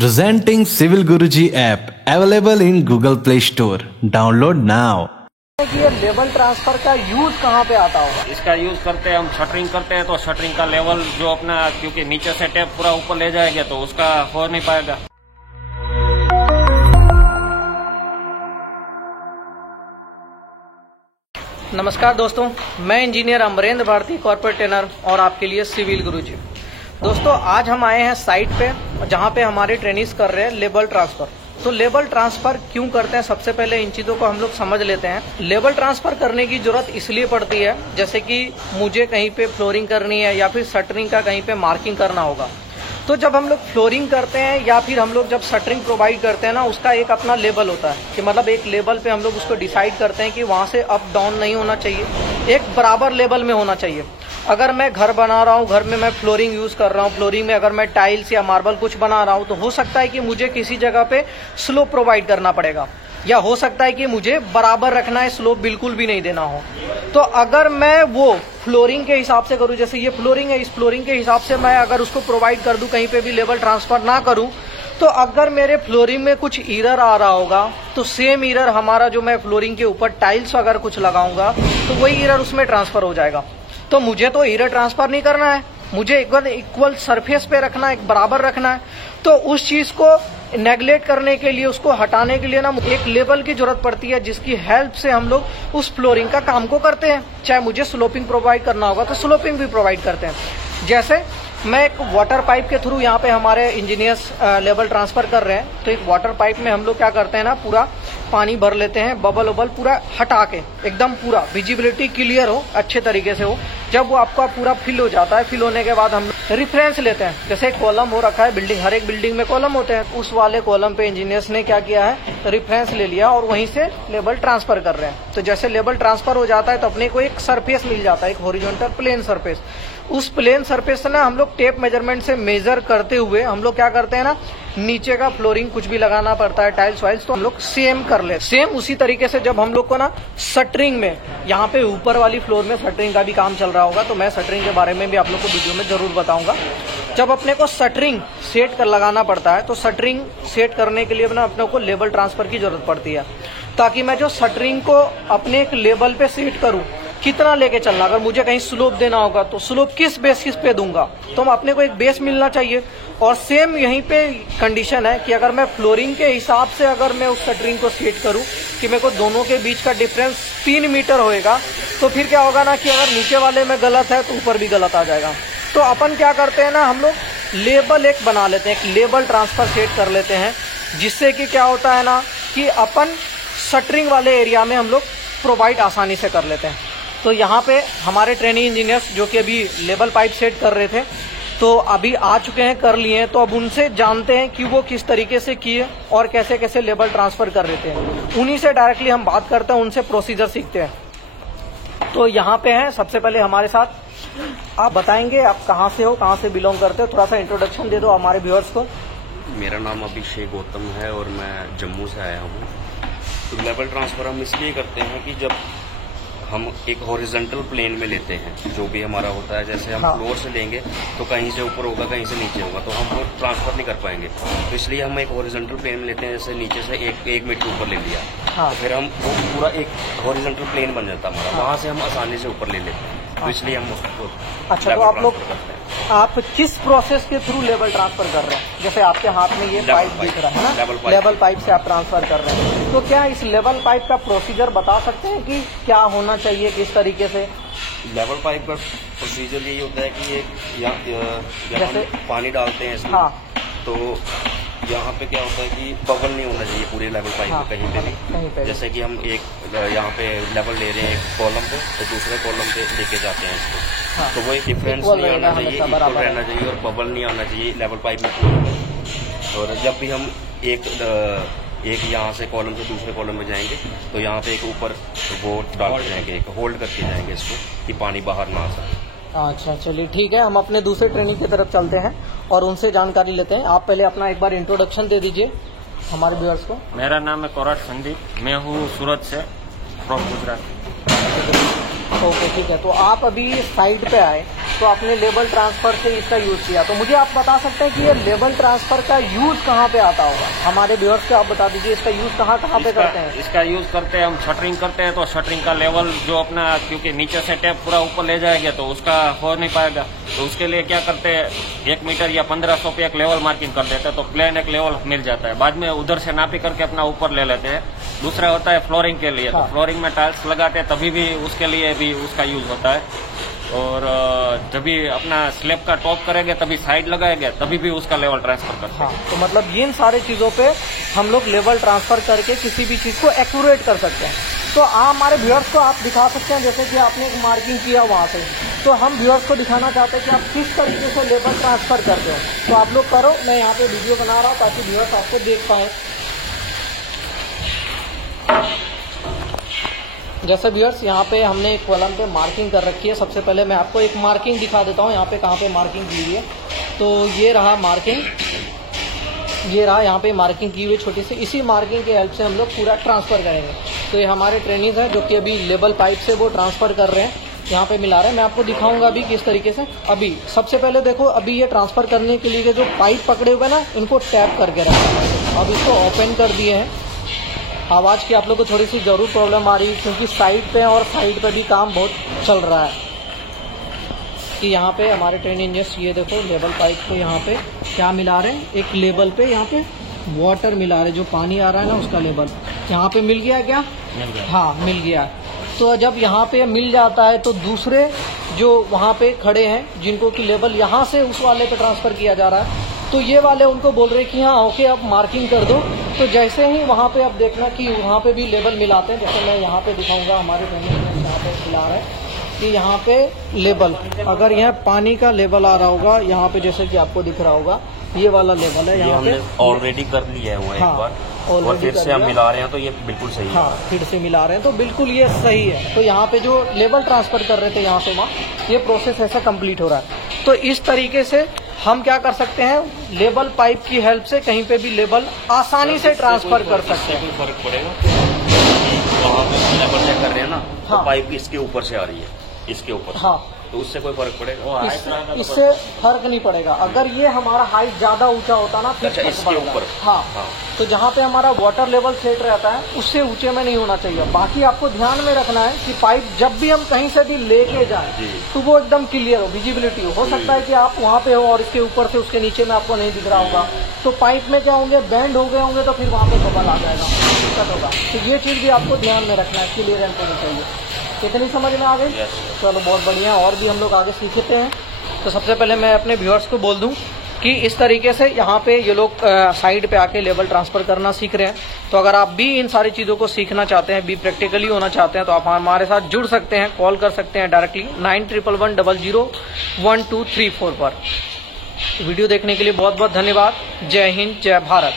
Presenting Civil Guruji app available in Google Play Store. Download now. ये level transfer का use कहाँ पे आता होगा? इसका यूज करते हैं हम शटरिंग करते हैं तो शटरिंग का लेवल जो अपना क्योंकि नीचे से टेप पूरा ऊपर ले जाएंगे तो उसका हो नहीं पाएगा। नमस्कार दोस्तों, मैं engineer Amrendra Bharti, corporate trainer और आपके लिए सिविल गुरुजी। दोस्तों आज हम आए हैं साइट पे जहाँ पे हमारे ट्रेनिंग्स कर रहे हैं लेवल ट्रांसफर। तो लेवल ट्रांसफर क्यों करते हैं, सबसे पहले इन चीज़ों को हम लोग समझ लेते हैं। लेवल ट्रांसफर करने की जरूरत इसलिए पड़ती है जैसे कि मुझे कहीं पे फ्लोरिंग करनी है या फिर शटरिंग का कहीं पे मार्किंग करना होगा। तो जब हम लोग फ्लोरिंग करते हैं या फिर हम लोग जब शटरिंग प्रोवाइड करते हैं ना, उसका एक अपना लेवल होता है कि मतलब एक लेवल पे हम लोग उसको डिसाइड करते हैं कि वहाँ से अप डाउन नहीं होना चाहिए, एक बराबर लेवल में होना चाहिए। अगर मैं घर बना रहा हूँ, घर में मैं फ्लोरिंग यूज कर रहा हूँ, फ्लोरिंग में अगर मैं टाइल्स या मार्बल कुछ बना रहा हूँ तो हो सकता है कि मुझे किसी जगह पे स्लोप प्रोवाइड करना पड़ेगा या हो सकता है कि मुझे बराबर रखना है, स्लोप बिल्कुल भी नहीं देना हो। तो अगर मैं वो फ्लोरिंग के हिसाब से करूँ, जैसे ये फ्लोरिंग है, इस फ्लोरिंग के हिसाब से मैं अगर उसको प्रोवाइड कर दूं, कहीं पे भी लेवल ट्रांसफर ना करूं, तो अगर मेरे फ्लोरिंग में कुछ एरर आ रहा होगा तो सेम एरर हमारा जो मैं फ्लोरिंग के ऊपर टाइल्स अगर कुछ लगाऊंगा तो वही एरर उसमें ट्रांसफर हो जाएगा। तो मुझे तो एरर ट्रांसफर नहीं करना है, मुझे इक्वल सरफेस पे रखना है, एक बराबर रखना है। तो उस चीज को नेगलेक्ट करने के लिए, उसको हटाने के लिए ना एक लेवल की जरूरत पड़ती है जिसकी हेल्प से हम लोग उस फ्लोरिंग का काम को करते हैं। चाहे मुझे स्लोपिंग प्रोवाइड करना होगा तो स्लोपिंग भी प्रोवाइड करते हैं। जैसे मैं एक वाटर पाइप के थ्रू यहाँ पे हमारे इंजीनियर्स लेवल ट्रांसफर कर रहे हैं, तो एक वाटर पाइप में हम लोग क्या करते हैं ना, पूरा पानी भर लेते हैं, बबल वबल पूरा हटा के, एकदम पूरा विजिबिलिटी क्लियर हो, अच्छे तरीके से हो। जब वो आपका पूरा फिल हो जाता है, फिल होने के बाद हम रेफरेंस लेते हैं। जैसे एक कॉलम हो रखा है बिल्डिंग, हर एक बिल्डिंग में कॉलम होते हैं, उस वाले कॉलम पे इंजीनियर्स ने क्या किया है, रेफरेंस ले लिया और वहीं से लेवल ट्रांसफर कर रहे हैं। तो जैसे लेवल ट्रांसफर हो जाता है तो अपने को एक सरफेस मिल जाता है, एक हॉरिजॉन्टल प्लेन सरफेस। उस प्लेन सरफेस से ना हम लोग टेप मेजरमेंट से मेजर करते हुए हम लोग क्या करते हैं ना, नीचे का फ्लोरिंग कुछ भी लगाना पड़ता है, टाइल्स वाइल्स, तो हम लोग सेम कर ले। सेम उसी तरीके से जब हम लोग को ना शटरिंग में, यहाँ पे ऊपर वाली फ्लोर में शटरिंग का भी काम चल रहा होगा, तो मैं शटरिंग के बारे में भी आप लोग को वीडियो में जरूर बताऊंगा। जब अपने को शटरिंग सेट कर लगाना पड़ता है तो शटरिंग सेट करने के लिए ना अपने को लेवल ट्रांसफर की जरूरत पड़ती है, ताकि मैं जो शटरिंग को अपने एक लेवल पे सेट करूं, कितना लेके चलना। अगर मुझे कहीं स्लोप देना होगा तो स्लोप किस बेसिस पे दूंगा, तो अपने को एक बेस मिलना चाहिए। और सेम यहीं पे कंडीशन है कि अगर मैं फ्लोरिंग के हिसाब से अगर मैं उस शटरिंग को सेट करूं कि मेरे को दोनों के बीच का डिफरेंस 3 मीटर होएगा, तो फिर क्या होगा ना कि अगर नीचे वाले में गलत है तो ऊपर भी गलत आ जाएगा। तो अपन क्या करते हैं ना, हम लोग लेवल एक बना लेते हैं, एक लेवल ट्रांसफर सेट कर लेते हैं, जिससे कि क्या होता है ना कि अपन शटरिंग वाले एरिया में हम लोग प्रोवाइड आसानी से कर लेते हैं। तो यहाँ पे हमारे ट्रेनिंग इंजीनियर्स जो कि अभी लेवल पाइप सेट कर रहे थे, तो अभी आ चुके हैं, कर लिए हैं, तो अब उनसे जानते हैं कि वो किस तरीके से किए और कैसे कैसे लेवल ट्रांसफर कर रहे थे। उन्हीं से डायरेक्टली हम बात करते हैं, उनसे प्रोसीजर सीखते हैं। तो यहाँ पे हैं सबसे पहले हमारे साथ, आप बताएंगे आप कहाँ से हो, कहाँ से बिलोंग करते हो, थोड़ा सा इंट्रोडक्शन दे दो हमारे व्यूअर्स को। मेरा नाम अभिषेक गौतम है और मैं जम्मू से आया हूँ। तो लेवल ट्रांसफर हम इसलिए करते हैं कि जब हम एक हॉरिजॉन्टल प्लेन में लेते हैं, जो भी हमारा होता है, जैसे हम फ्लोर से लेंगे तो कहीं से ऊपर होगा, कहीं से नीचे होगा, तो हम वो ट्रांसफर नहीं कर पाएंगे। तो इसलिए हम एक हॉरिजॉन्टल प्लेन में लेते हैं, जैसे नीचे से एक मीटर ऊपर ले लिया, तो फिर हम वो पूरा एक हॉरिजॉन्टल प्लेन बन जाता हमारा, वहाँ से हम आसानी से ऊपर ले लेते हैं। तो इसलिए हम अच्छा, तो आप लोग आप किस प्रोसेस के थ्रू लेवल ट्रांसफर कर रहे हैं? जैसे आपके हाथ में ये पाइप दिख रहा है ना, लेवल पाइप से आप ट्रांसफर कर रहे हैं, तो क्या इस लेवल पाइप का प्रोसीजर बता सकते हैं कि क्या होना चाहिए, किस तरीके से? लेवल पाइप का प्रोसीजर यही होता है कि जैसे पानी डालते हैं इसमें, तो यहाँ पे क्या होता है कि बबल नहीं होना चाहिए पूरे लेवल पाइप में कहीं पे भी। जैसे कि हम एक यहाँ पे लेवल ले रहे हैं एक कॉलम पे, तो दूसरे कॉलम पे लेके जाते हैं इसको, तो वो एक डिफरेंस नहीं आना चाहिए, इक्वल रहना चाहिए और बबल नहीं आना चाहिए लेवल पाइप में। और जब भी हम एक यहाँ से कॉलम से दूसरे कॉलम में जाएंगे तो यहाँ पे एक ऊपर वो डालते जाएंगे, एक होल्ड करके जाएंगे इसको कि पानी बाहर ना आ सके। अच्छा, चलिए ठीक है, हम अपने दूसरे ट्रेनिंग की तरफ चलते हैं और उनसे जानकारी लेते हैं। आप पहले अपना एक बार इंट्रोडक्शन दे दीजिए हमारे व्यूअर्स को। मेरा नाम है कोराट संदीप, मैं हूँ सूरत से, फ्रॉम गुजरात। ओके ठीक है। तो आप अभी साइट पे आए तो आपने लेबल ट्रांसफर से इसका यूज किया, तो मुझे आप बता सकते हैं कि ये लेबल ट्रांसफर का यूज कहाँ पे आता होगा? हमारे व्यूअर्स को आप बता दीजिए इसका यूज कहाँ पे करते हैं? इसका यूज करते हैं हम शटरिंग करते हैं, तो शटरिंग का लेवल जो अपना, क्योंकि नीचे से टेप पूरा ऊपर ले जाएंगे तो उसका हो नहीं पाएगा, तो उसके लिए क्या करते हैं 1 मीटर या 1500 पे एक लेवल मार्किंग कर देते हैं, तो प्लेन एक लेवल मिल जाता है। बाद में उधर से नापी करके अपना ऊपर ले लेते हैं। दूसरा होता है फ्लोरिंग के लिए, तो फ्लोरिंग में टाइल्स लगाते हैं तभी भी उसके लिए भी उसका यूज होता है। और जब भी अपना स्लैब का टॉप करेंगे तभी साइड लगाएंगे तभी भी उसका लेवल ट्रांसफर करते हैं। तो मतलब इन सारे चीजों पे हम लोग लेवल ट्रांसफर करके किसी भी चीज को एक्यूरेट कर सकते हैं। तो आप हमारे व्यूअर्स को आप दिखा सकते हैं, जैसे कि आपने एक मार्किंग किया वहां से, तो हम व्यूअर्स को दिखाना चाहते हैं कि आप किस तरीके से लेवल ट्रांसफर करते हो। तो आप लोग करो, मैं यहाँ पे वीडियो बना रहा हूँ ताकि व्यूअर्स आपको देख पाए। जैसे व्यूअर्स यहाँ पे हमने एक कॉलम पे मार्किंग कर रखी है। सबसे पहले मैं आपको एक मार्किंग दिखा देता हूँ यहाँ पे कहाँ पे मार्किंग की हुई है। तो ये रहा मार्किंग, ये रहा यहाँ पे मार्किंग की हुई छोटी सी। इसी मार्किंग की हेल्प से हम लोग पूरा ट्रांसफर करेंगे। तो ये हमारे ट्रेनिंग है जो कि अभी लेबल पाइप से वो ट्रांसफर कर रहे हैं, यहाँ पे मिला रहे हैं। मैं आपको दिखाऊंगा अभी किस तरीके से। अभी सबसे पहले देखो, अभी ये ट्रांसफर करने के लिए जो पाइप पकड़े हुए ना, इनको टैप करके रखा है। अब इसको ओपन कर दिए हैं। आवाज़ की आप लोग को थोड़ी सी जरूर प्रॉब्लम आ रही है क्योंकि साइड पे और साइड पे भी काम बहुत चल रहा है। कि यहाँ पे हमारे ट्रेन इंजर्स, ये देखो लेबल पाइप को यहाँ पे क्या मिला रहे हैं, एक लेबल पे यहाँ पे वाटर मिला रहे हैं, जो पानी आ रहा है ना उसका लेबल यहाँ पे मिल गया। क्या मिल गया? हाँ मिल गया। तो जब यहाँ पे मिल जाता है तो दूसरे जो वहाँ पे खड़े हैं जिनको कि लेबल यहाँ से उस वाले पे ट्रांसफर किया जा रहा है, तो ये वाले उनको बोल रहे कि हाँ ओके आप मार्किंग कर दो। तो जैसे ही वहाँ पे आप देखना कि वहाँ पे भी लेबल मिलाते हैं, जैसे मैं यहाँ पे दिखाऊंगा, हमारे ट्रेनिंग यहाँ पे मिला रहा है कि यहाँ पे लेबल, अगर यहाँ पानी का लेबल आ रहा होगा यहाँ पे, जैसे कि आपको दिख रहा होगा ये वाला लेवल है यहाँ पे ऑलरेडी कर लिया है एक बार, और फिर से हम मिला रहे हैं तो ये बिल्कुल सही है। हाँ फिर से मिला रहे हैं तो बिल्कुल ये सही है। तो यहाँ पे जो लेवल ट्रांसफर कर रहे थे यहाँ से वहाँ, ये प्रोसेस ऐसा कंप्लीट हो रहा है। तो इस तरीके से हम क्या कर सकते हैं, लेबल पाइप की हेल्प से कहीं पे भी लेबल आसानी से ट्रांसफर कर सकते हैं। कोई फर्क पड़ेगा? वहाँ पे लेवल चेक कर रहे हैं ना, तो पाइप इसके ऊपर से आ रही है, इसके ऊपर। हाँ तो उससे कोई फर्क पड़ेगा? इससे फर्क नहीं पड़ेगा। अगर ये हमारा हाइट ज्यादा ऊंचा होता ना फिर इसके ऊपर। हाँ तो जहाँ पे हमारा वाटर लेवल सेट रहता है उससे ऊंचे में नहीं होना चाहिए। बाकी आपको ध्यान में रखना है कि पाइप जब भी हम कहीं से भी लेके जाए तो वो एकदम क्लियर हो, विजिबिलिटी हो सकता है कि आप वहाँ पे हो और इसके ऊपर से उसके नीचे में आपको नहीं दिख रहा होगा, तो पाइप में क्या होंगे, बैंड हो गए होंगे, तो फिर वहाँ पे बबल आ जाएगा, दिक्कत होगा। तो ये चीज भी आपको ध्यान में रखना है, क्लियरेंस होनी चाहिए। कितनी समझ में आ गई? चलो बहुत बढ़िया, और भी हम लोग आगे सीखते हैं। तो सबसे पहले मैं अपने व्यूअर्स को बोल दूं कि इस तरीके से यहाँ पे ये लोग साइड पे आके लेवल ट्रांसफर करना सीख रहे हैं। तो अगर आप भी इन सारी चीज़ों को सीखना चाहते हैं, भी प्रैक्टिकली होना चाहते हैं, तो आप हमारे साथ जुड़ सकते हैं, कॉल कर सकते हैं डायरेक्टली 9111001234 पर। वीडियो देखने के लिए बहुत बहुत धन्यवाद। जय हिंद, जय भारत।